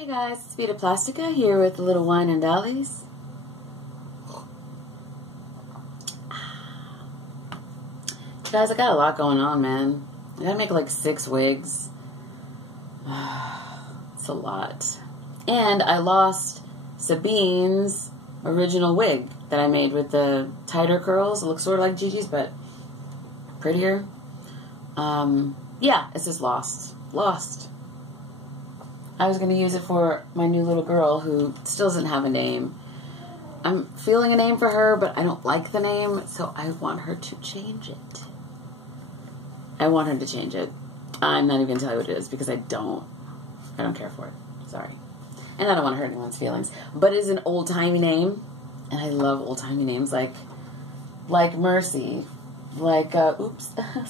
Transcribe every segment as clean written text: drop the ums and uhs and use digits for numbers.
Hey guys, it's Vita Plastica here with a little wine and Dollies. Guys, I got a lot going on, man. I gotta make like 6 wigs. It's a lot. And I lost Sabine's original wig that I made with the tighter curls. It looks sort of like Gigi's, but prettier. Yeah, it's just lost. I was going to use it for my new little girl who still doesn't have a name. I'm feeling a name for her, but I don't like the name, so I want her to change it. I'm not even going to tell you what it is because I don't care for it. Sorry. And I don't want to hurt anyone's feelings. But it is an old-timey name, and I love old-timey names like Mercy, like, oops,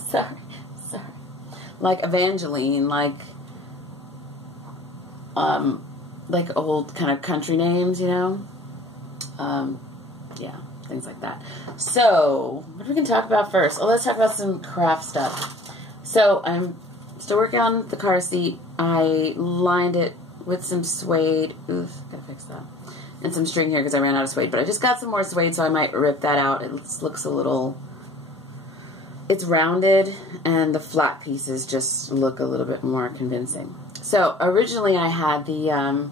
sorry, like Evangeline, like old kind of country names, you know? Yeah, things like that. So, what are we going to talk about first? Oh, let's talk about some craft stuff. So, I'm still working on the car seat. I lined it with some suede. Oof, gotta fix that. And some string here because I ran out of suede. But I just got some more suede, so I might rip that out. It looks a little... It's rounded, and the flat pieces just look a little bit more convincing. So, originally I had the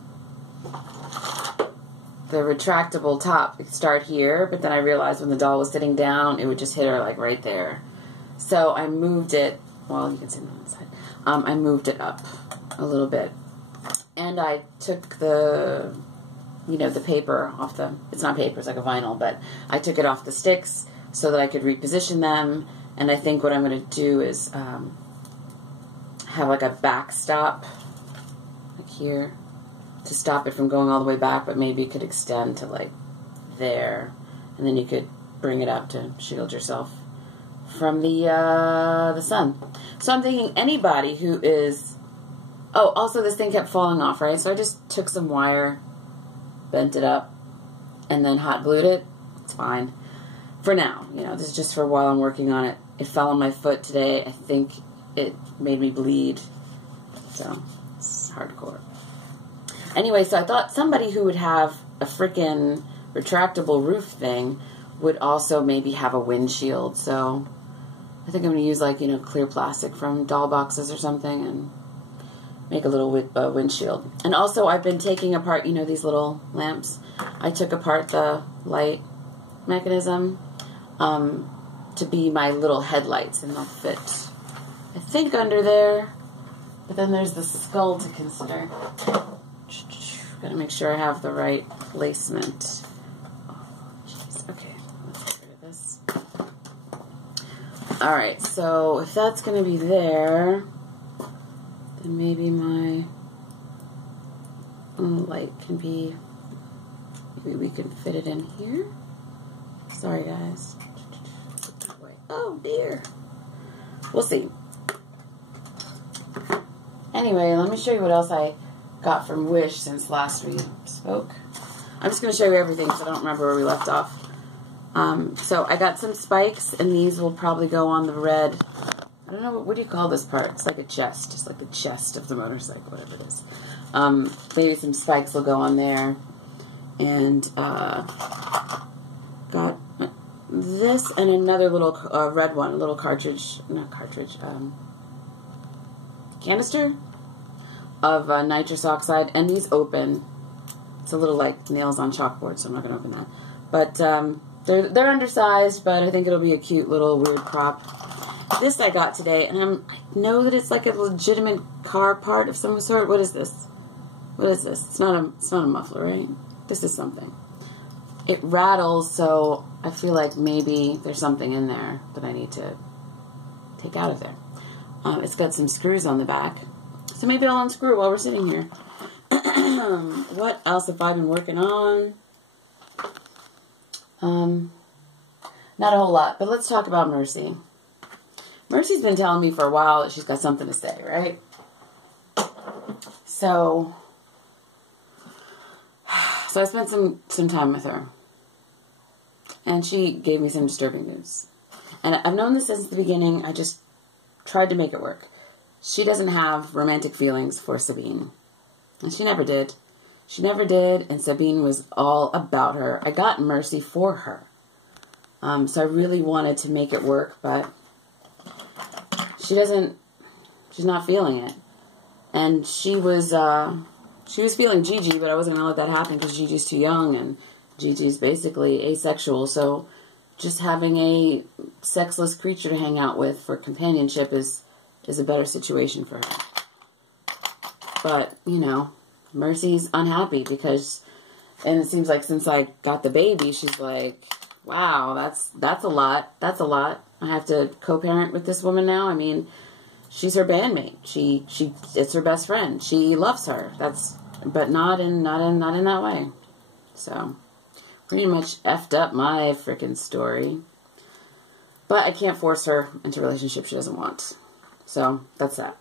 retractable top start here, but then I realized when the doll was sitting down, it would just hit her like right there. So I moved it, well, you can see it on the side. I moved it up a little bit. And I took the, the paper off the, it's not paper, it's like a vinyl, but I took it off the sticks so that I could reposition them. And I think what I'm going to do is have like a backstop, like here, to stop it from going all the way back, but maybe it could extend to like there, and then you could bring it up to shield yourself from the sun. So I'm thinking anybody who is, oh, also this thing kept falling off, right? So I just took some wire, bent it up, and then hot glued it. It's fine. For now, this is just for while I'm working on it. It fell on my foot today. I think it made me bleed. So, it's hardcore. Anyway, so I thought somebody who would have a freaking retractable roof thing would also maybe have a windshield. So, I think I'm going to use like, clear plastic from doll boxes or something and make a little windshield. And also, I've been taking apart, these little lamps. I took apart the light mechanism to be my little headlights, and they'll fit, I think, under there. But then there's the skull to consider. Gotta make sure I have the right placement. Oh, jeez. Okay, let's get rid of this. Alright, so if that's gonna be there, then maybe my light can be, maybe we can fit it in here. Sorry, guys. Oh, dear. We'll see. Anyway, let me show you what else I got from Wish since last we spoke. I'm just going to show you everything because I don't remember where we left off. So I got some spikes, and these will probably go on the red. I don't know, what do you call this part? It's like a chest. It's like the chest of the motorcycle, whatever it is. Maybe some spikes will go on there. And got this and another little red one, a little canister of nitrous oxide, and these open. It's a little like nails on chalkboard, so I'm not going to open that. But they're undersized, but I think it'll be a cute little weird prop. This I got today, and I know that it's like a legitimate car part of some sort. What is this? What is this? It's not a muffler, right? This is something. It rattles, so I feel like maybe there's something in there that I need to take out of there. It's got some screws on the back, so maybe I'll unscrew it while we're sitting here. What else have I been working on? Not a whole lot, but let's talk about Mercy. Mercy's been telling me for a while that she's got something to say, right? So I spent some time with her. And she gave me some disturbing news. And I've known this since the beginning. I just tried to make it work. She doesn't have romantic feelings for Sabine. And she never did. She never did, and Sabine was all about her. I got Mercy for her. So I really wanted to make it work, but she's not feeling it. And she was feeling Gigi, but I wasn't going to let that happen because Gigi's too young, and Gigi's basically asexual, so just having a sexless creature to hang out with for companionship is a better situation for her. But, you know, Mercy's unhappy because, and it seems like since I got the baby, she's like, wow, that's a lot. That's a lot. I have to co-parent with this woman now. I mean, she's her bandmate. It's her best friend. She loves her. But not in that way. So, pretty much effed up my frickin' story. But I can't force her into a relationship she doesn't want. So, that's that.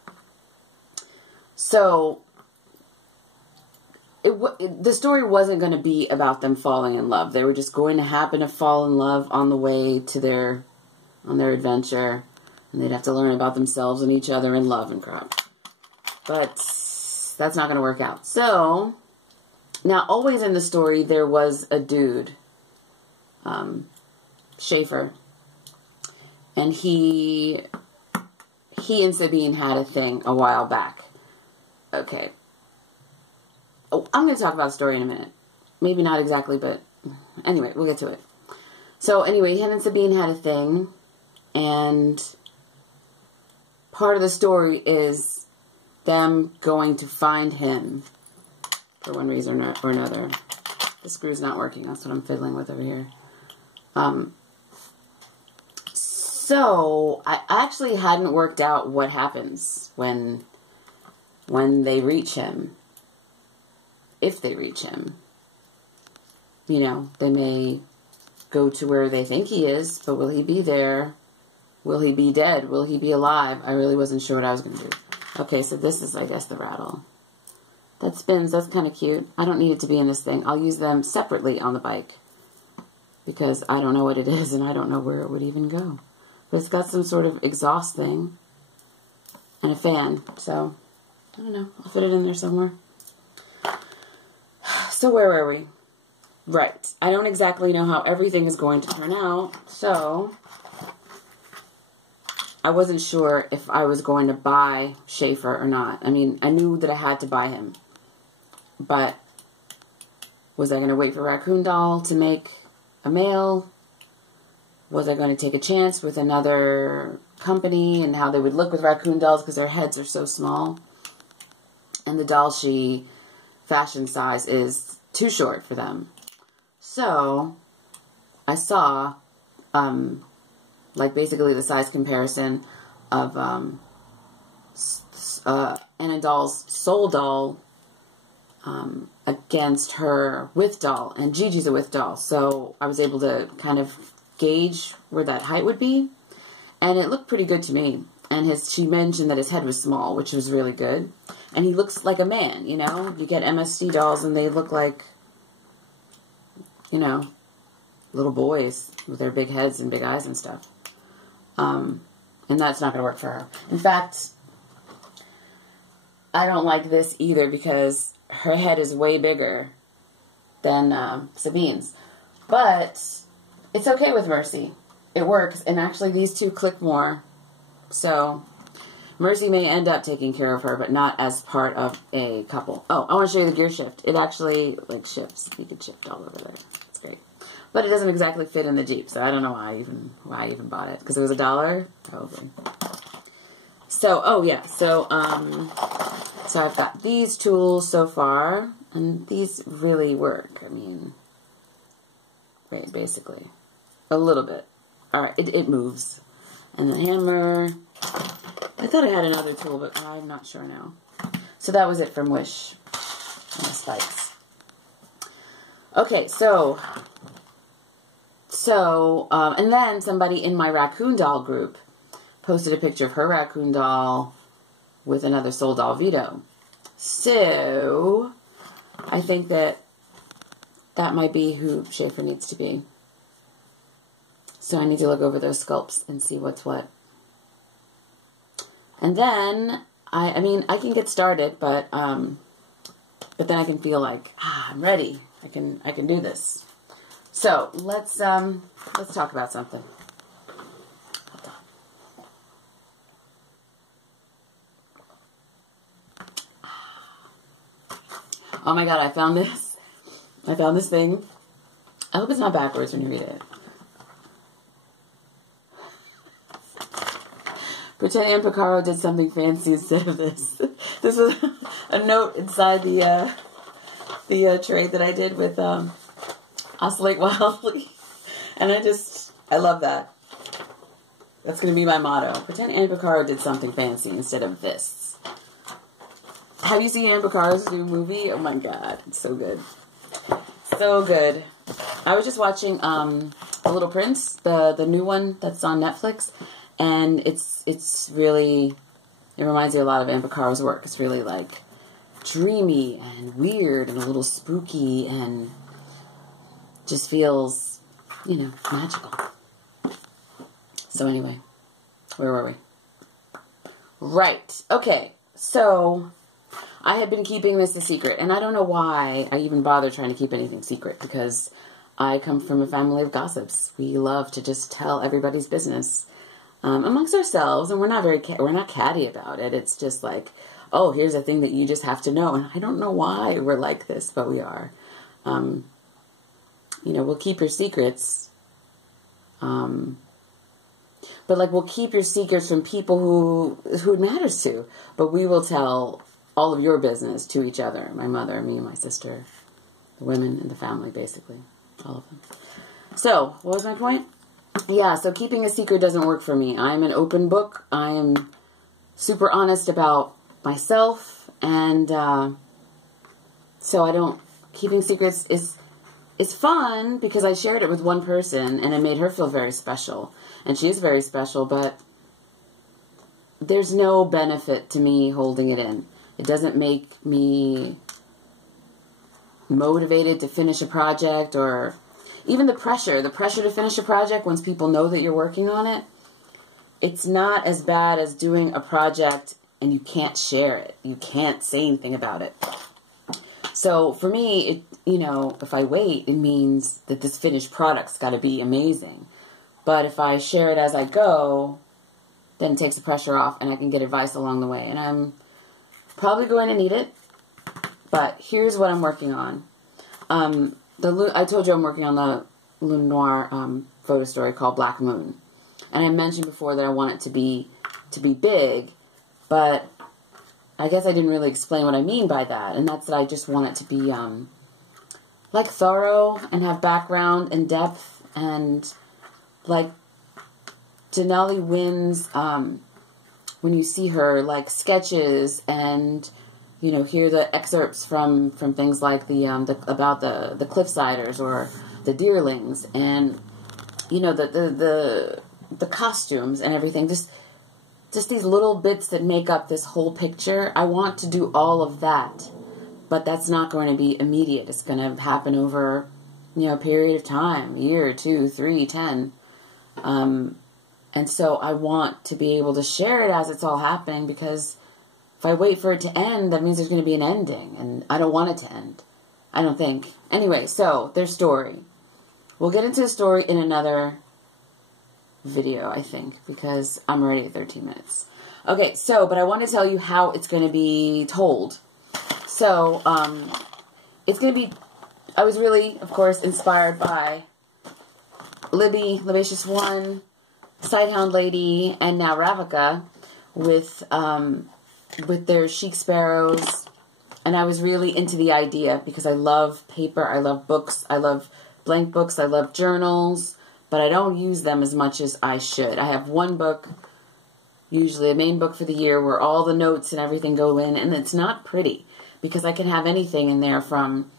So, the story wasn't going to be about them falling in love. They were just going to happen to fall in love on the way to on their adventure. And they'd have to learn about themselves and each other and love and crap. But that's not going to work out. So, now always in the story there was a dude, Schaefer. And he and Sabine had a thing a while back. Okay. Oh, I'm going to talk about the story in a minute. Maybe not exactly, but anyway, we'll get to it. So anyway, him and Sabine had a thing, and part of the story is them going to find him for one reason or another. The screw's not working. That's what I'm fiddling with over here. So I actually hadn't worked out what happens when they reach him. If they reach him. You know, they may go to where they think he is, but will he be there? Will he be dead? Will he be alive? I really wasn't sure what I was going to do. Okay, so this is, I guess, the rattle. That spins. That's kind of cute. I don't need it to be in this thing. I'll use them separately on the bike because I don't know what it is and I don't know where it would even go. But it's got some sort of exhaust thing and a fan. So, I don't know. I'll fit it in there somewhere. So where were we? Right. I don't exactly know how everything is going to turn out, so I wasn't sure if I was going to buy Schaefer or not. I mean, I knew that I had to buy him, but was I going to wait for Raccoon Doll to make a male? Was I going to take a chance with another company and how they would look with Raccoon Dolls because their heads are so small? And the doll she fashion size is too short for them. So, I saw, like basically the size comparison of, Anna Doll's Soul Doll, against her With Doll, and Gigi's a With Doll. So, I was able to kind of gauge where that height would be, and it looked pretty good to me. And she mentioned that his head was small, which was really good. And he looks like a man, you know? You get MSC dolls and they look like, you know, little boys with their big heads and big eyes and stuff. And that's not going to work for her. In fact, I don't like this either because her head is way bigger than Sabine's. But it's okay with Mercy. It works. And actually these two click more. So, Mercy may end up taking care of her, but not as part of a couple. Oh, I want to show you the gear shift. It actually, like, shifts. You can shift all over there. It's great. But it doesn't exactly fit in the Jeep, so I don't know why I even bought it. Because it was $1? Probably. So, oh, yeah. So I've got these tools so far, and these really work. I mean, basically. A little bit. Alright, it moves. And the hammer. I thought I had another tool, but I'm not sure now. So that was it from Wish. And the spikes. Okay, so, and then somebody in my Raccoon Doll group posted a picture of her Raccoon Doll with another Soul Doll Vito. So, I think that might be who Schaefer needs to be. So I need to look over those sculpts and see what's what. And then, I mean, I can get started, but but then I can feel like, I'm ready. I can do this. So let's talk about something. Oh my God, I found this. I found this thing. I hope it's not backwards when you read it. Pretend Ann Picaro did something fancy instead of this. This was a note inside the trade that I did with Oscillate Wildly. And I love that. That's going to be my motto. Pretend Ann Picaro did something fancy instead of this. Have you seen Ann Picaro's new movie? Oh my God, it's so good. So good. I was just watching The Little Prince, the new one that's on Netflix, and it's really, it reminds me a lot of Ann Picaro's work. It's really like dreamy and weird and a little spooky and just feels, magical. So anyway, where were we? Right. Okay. So I had been keeping this a secret, and I don't know why I even bother trying to keep anything secret, because I come from a family of gossips. We love to just tell everybody's business amongst ourselves, and we're not catty about it. It's just like, oh, here's a thing that you just have to know, and I don't know why we're like this, but we are. We'll keep your secrets, but like we'll keep your secrets from people who it matters to, but we will tell all of your business to each other, my mother, me, and my sister, the women in the family, basically, all of them. So, what was my point? Yeah, so keeping a secret doesn't work for me. I'm an open book. I am super honest about myself, and so keeping secrets is fun because I shared it with one person, and I made her feel very special, and she's very special, but there's no benefit to me holding it in. It doesn't make me motivated to finish a project, or even the pressure to finish a project once people know that you're working on it. It's not as bad as doing a project and you can't share it. You can't say anything about it. So for me, if I wait, it means that this finished product's got to be amazing. But if I share it as I go, then it takes the pressure off and I can get advice along the way. And I'm probably going to need it, but here's what I'm working on. I told you I'm working on the Luna Noir photo story called Black Moon, and I mentioned before that I want it to be big, but I guess I didn't really explain what I mean by that, and that's that I just want it to be like thorough and have background and depth, and like Denali Wynn's when you see her, like, sketches and, hear the excerpts from things like about the Cliffsiders or the Deerlings and, the costumes and everything, just these little bits that make up this whole picture. I want to do all of that, but that's not going to be immediate. It's going to happen over, a period of time, a year, 2, 3, 10. And so I want to be able to share it as it's all happening, because if I wait for it to end, that means there's going to be an ending, and I don't want it to end. I don't think. Anyway, so their story. We'll get into the story in another video, I think, because I'm already at 13 minutes. Okay, so, but I want to tell you how it's going to be told. So, it's going to be, I was really, of course, inspired by Libby, Libacious One, Sighthound Lady, and now Ravika with their chic sparrows. And I was really into the idea because I love paper, I love books, I love blank books, I love journals, but I don't use them as much as I should. I have one book, usually a main book for the year, where all the notes and everything go in, and it's not pretty because I can have anything in there from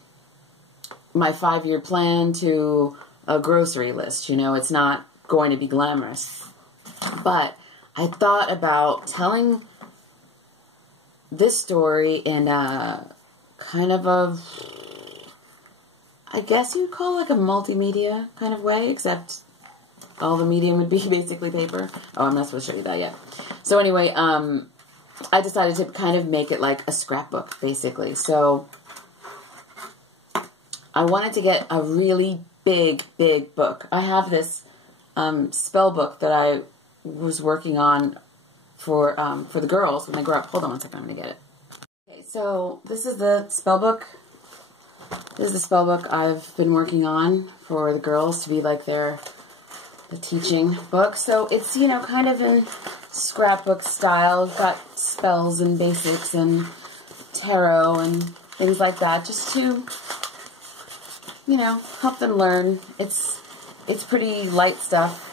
my 5-year plan to a grocery list. It's not going to be glamorous. But I thought about telling this story in a kind of a, I guess you'd call it like a multimedia kind of way, except all the medium would be basically paper. Oh, I'm not supposed to show you that yet. So anyway, I decided to kind of make it like a scrapbook, basically. So I wanted to get a really big book. I have this spell book that I was working on for the girls when they grow up. Hold on one second, I'm going to get it. Okay, so this is the spell book. This is the spell book I've been working on for the girls to be like the teaching book. So it's, you know, kind of in scrapbook style. It's got spells and basics and tarot and things like that, just to, you know, help them learn. It's pretty light stuff.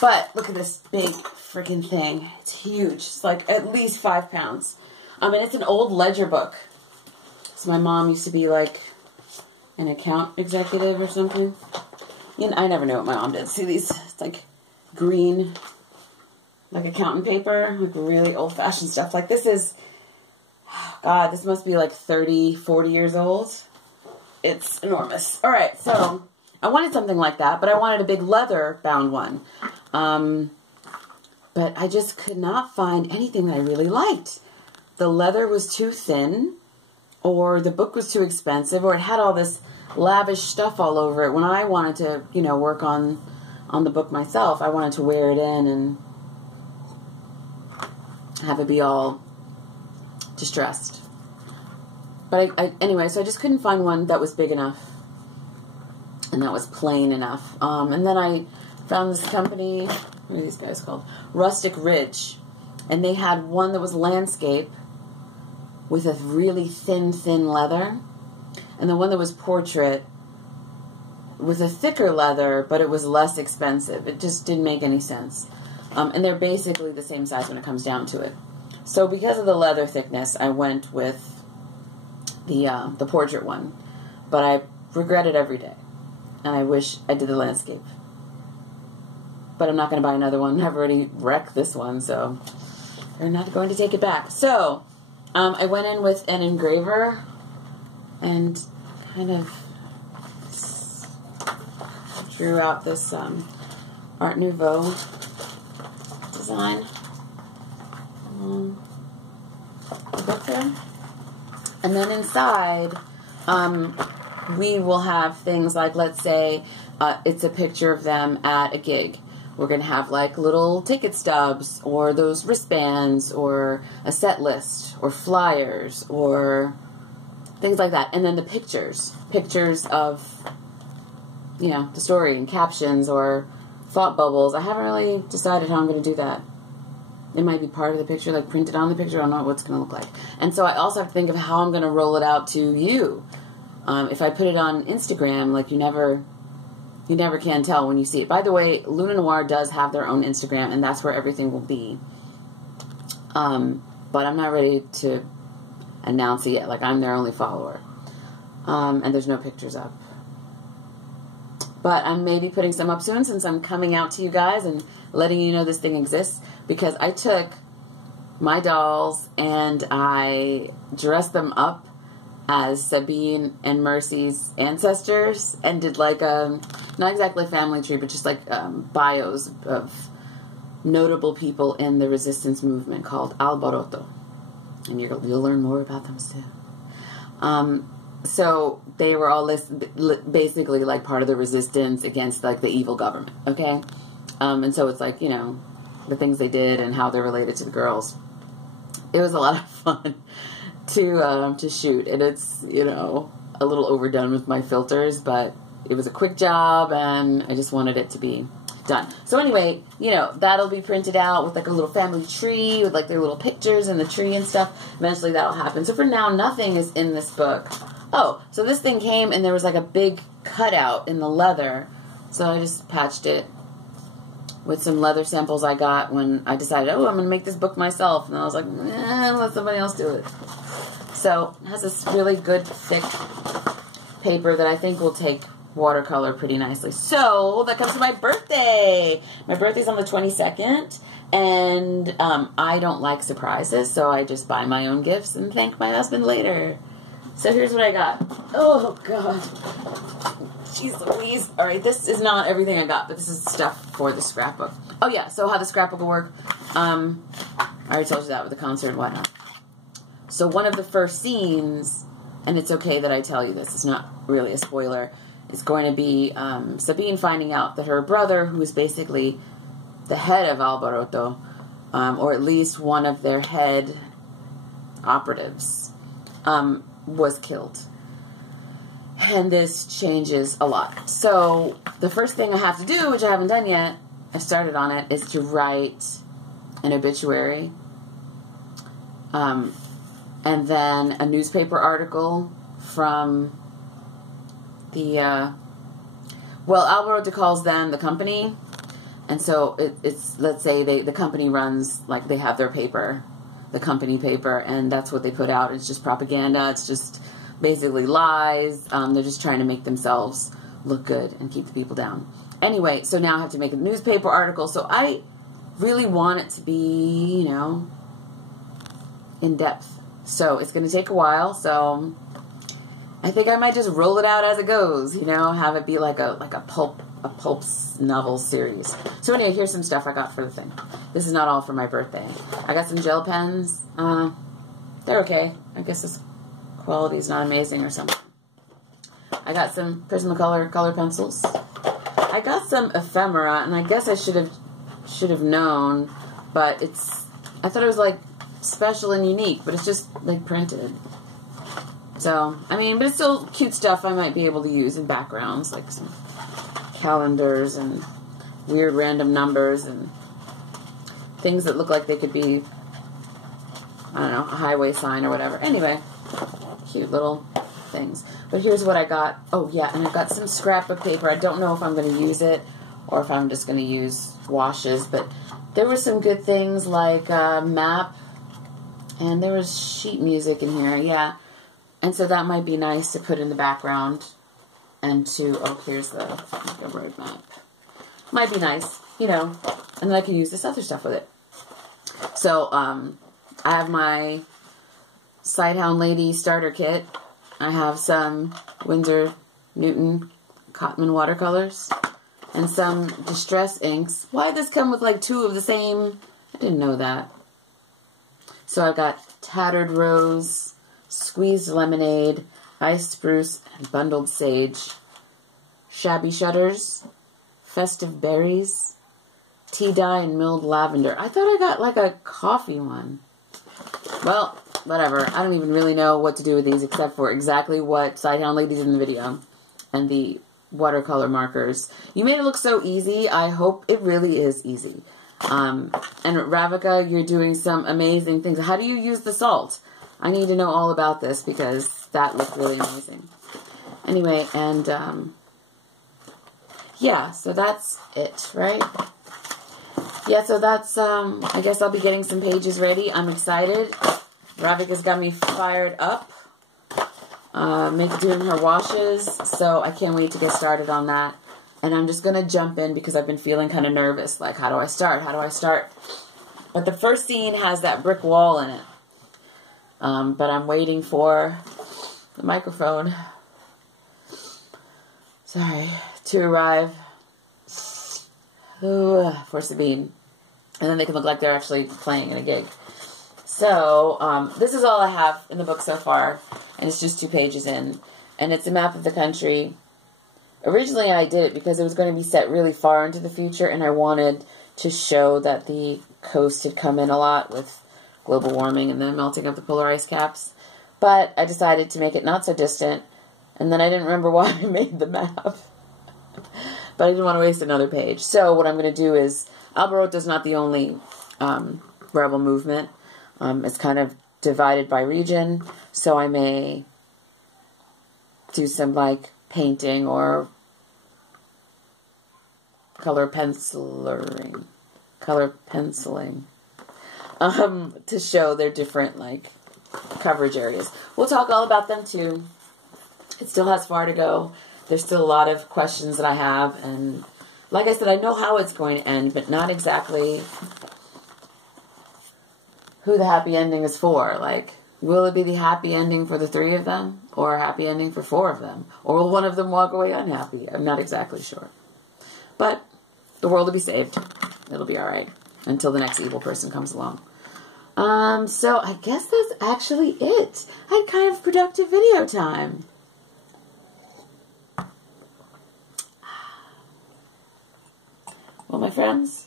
But look at this big freaking thing. It's huge. It's like at least 5 pounds. I mean, it's an old ledger book. So my mom used to be like an account executive or something. You know, I never know what my mom did. See these? It's like green, like accountant paper, like really old-fashioned stuff. Like this is, God, this must be like 30, 40 years old. It's enormous. All right, so I wanted something like that, but I wanted a big leather-bound one. But I just could not find anything that I really liked. The leather was too thin, or the book was too expensive, or it had all this lavish stuff all over it. When I wanted to, you know, work on the book myself, I wanted to wear it in and have it be all distressed. But anyway, so I just couldn't find one that was big enough and that was plain enough. And then I found this company, what are these guys called? Rustic Ridge. And they had one that was landscape with a really thin leather. And the one that was portrait with a thicker leather, but it was less expensive. It just didn't make any sense. And they're basically the same size when it comes down to it. So because of the leather thickness, I went with the portrait one. But I regret it every day. And I wish I did the landscape. But I'm not going to buy another one. I've already wrecked this one, so I'm not going to take it back. So I went in with an engraver and kind of drew out this Art Nouveau design. Book there. And then inside, we will have things like, let's say, it's a picture of them at a gig. We're going to have like little ticket stubs or those wristbands or a set list or flyers or things like that. And then the pictures of, you know, the story and captions or thought bubbles. I haven't really decided how I'm going to do that. It might be part of the picture, like printed on the picture. I don't know what it's going to look like. And so I also have to think of how I'm going to roll it out to you. If I put it on Instagram, like you never can tell when you see it. By the way, Luna Noir does have their own Instagram, and that's where everything will be. But I'm not ready to announce it yet. Like, I'm their only follower. And there's no pictures up. But I'm maybe putting some up soon since I'm coming out to you guys and letting you know this thing exists. Because I took my dolls and I dressed them up as Sabine and Mercy's ancestors and did like a, not exactly a family tree, but just like bios of notable people in the resistance movement called Alboroto. And you'll learn more about them soon. So they were all basically like part of the resistance against like the evil government, okay? And so it's like, you know, the things they did and how they're related to the girls. It was a lot of fun to shoot, and it's, you know, a little overdone with my filters, but it was a quick job and I just wanted it to be done. So anyway, you know, that'll be printed out with like a little family tree with like their little pictures in the tree and stuff. Eventually that'll happen. So for now, nothing is in this book. Oh, so this thing came and there was like a big cutout in the leather, so I just patched it with some leather samples I got when I decided, oh, I'm going to make this book myself. And I was like, let somebody else do it. So it has this really good thick paper that I think will take watercolor pretty nicely. So that comes to my birthday. My birthday's on the 22nd. And I don't like surprises, so I just buy my own gifts and thank my husband later. So here's what I got. Oh, God. Jeez Louise. All right, this is not everything I got, but this is stuff for the scrapbook. Oh, yeah, so how the scrapbook will work. I already told you that with the concert and whatnot. So one of the first scenes and it's okay that I tell you this, it's not really a spoiler, it's going to be Sabine finding out that her brother, who is basically the head of Alboroto, or at least one of their head operatives, was killed. And this changes a lot. So the first thing I have to do, which I haven't done yet, I started on it, is to write an obituary, and then a newspaper article from the, well, Alboroto calls them the company, and so it's, let's say the company runs, like they have their paper, the company paper, and that's what they put out. It's just propaganda, it's just basically lies. They're just trying to make themselves look good and keep the people down. Anyway, so now I have to make a newspaper article. So I really want it to be, you know, in depth. So it's going to take a while. So I think I might just roll it out as it goes. You know, have it be like a pulp novel series. So anyway, here's some stuff I got for the thing. This is not all for my birthday. I got some gel pens. They're okay. I guess this quality is not amazing or something. I got some Prismacolor color pencils. I got some ephemera, and I guess I should have known, but I thought it was like special and unique, but it's just like printed. So, I mean, but it's still cute stuff I might be able to use in backgrounds, like some calendars and weird random numbers and things that look like they could be, I don't know, a highway sign or whatever. Anyway, cute little things. But here's what I got. Oh yeah, and I got some scrapbook paper. I don't know if I'm going to use it or if I'm just going to use washes, but there were some good things like map, and there was sheet music in here, yeah. And so that might be nice to put in the background, and to, oh, here's the like a road map. Might be nice, you know, and then I can use this other stuff with it. So I have my Sighthound Lady starter kit. I have some Winsor Newton Cotman watercolors and some Distress inks. Why did this come with like two of the same? I didn't know that. So I've got Tattered Rose, Squeezed Lemonade, Iced Spruce, and Bundled Sage, Shabby Shutters, Festive Berries, Tea Dye, and Milled Lavender. I thought I got like a coffee one. Well, whatever. I don't even really know what to do with these except for exactly what Sighthound Lady did in the video. And the watercolor markers. You made it look so easy. I hope it really is easy. And Ravika, you're doing some amazing things. How do you use the salt? I need to know all about this because that looked really amazing. Anyway, and yeah, so that's it, right? Yeah, so that's, I guess I'll be getting some pages ready. I'm excited. Ravika's got me fired up. Doing her washes, so I can't wait to get started on that. And I'm just going to jump in because I've been feeling kind of nervous. Like, how do I start? How do I start? But the first scene has that brick wall in it. But I'm waiting for the microphone, sorry, to arrive. Ooh, for Sabine. And then they can look like they're actually playing in a gig. So, this is all I have in the book so far. And it's just 2 pages in. And it's a map of the country. Originally I did it because it was going to be set really far into the future. And I wanted to show that the coast had come in a lot with global warming and the melting of the polar ice caps. But I decided to make it not so distant. And then I didn't remember why I made the map. But I didn't want to waste another page. So what I'm going to do is, Alboroto's not the only rebel movement. It's kind of divided by region. So I may do some like painting or color penciling to show their different like coverage areas. We'll talk all about them too. It still has far to go. There's still a lot of questions that I have, and like I said, I know how it's going to end, but not exactly who the happy ending is for. Like, will it be the happy ending for the 3 of them, or a happy ending for 4 of them, or will one of them walk away unhappy? I'm not exactly sure. But the world will be saved. It'll be alright until the next evil person comes along. So I guess that's actually it. I had kind of productive video time. Well, my friends.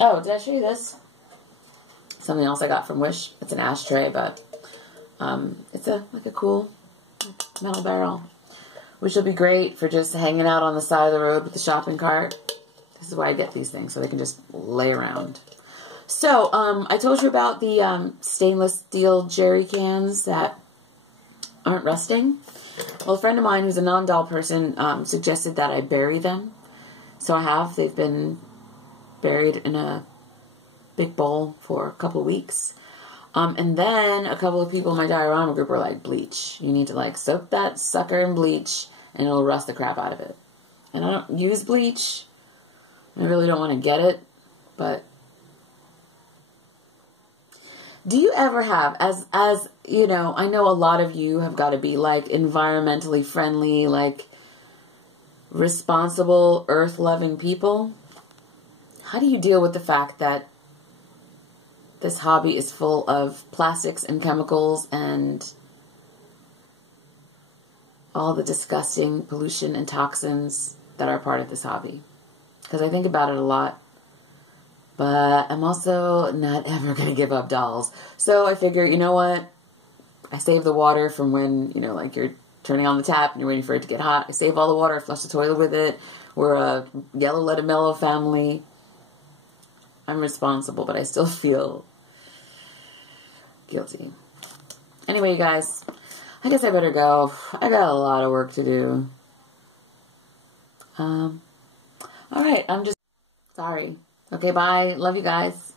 Oh, did I show you this? Something else I got from Wish. It's an ashtray, but it's like a cool metal barrel, which will be great for just hanging out on the side of the road with the shopping cart. This is why I get these things, so they can just lay around. So, I told you about the stainless steel jerry cans that aren't rusting. Well, a friend of mine who's a non-doll person suggested that I bury them. So I have. They've been buried in a big bowl for a couple of weeks. And then a couple of people in my diorama group were like, bleach. You need to like soak that sucker in bleach and it'll rust the crap out of it. And I don't use bleach. I really don't want to get it. But do you ever have, as you know, I know a lot of you have got to be like environmentally friendly, like responsible, earth-loving people. How do you deal with the fact that this hobby is full of plastics and chemicals and all the disgusting pollution and toxins that are part of this hobby? Because I think about it a lot. But I'm also not ever going to give up dolls. So I figure, you know what? I save the water from when, you know, like you're turning on the tap and you're waiting for it to get hot. I save all the water, I flush the toilet with it. We're a yellow let it mellow family. I'm responsible, but I still feel guilty. Anyway, you guys, I guess I better go. I got a lot of work to do. Alright, I'm just sorry. Okay, bye. Love you guys.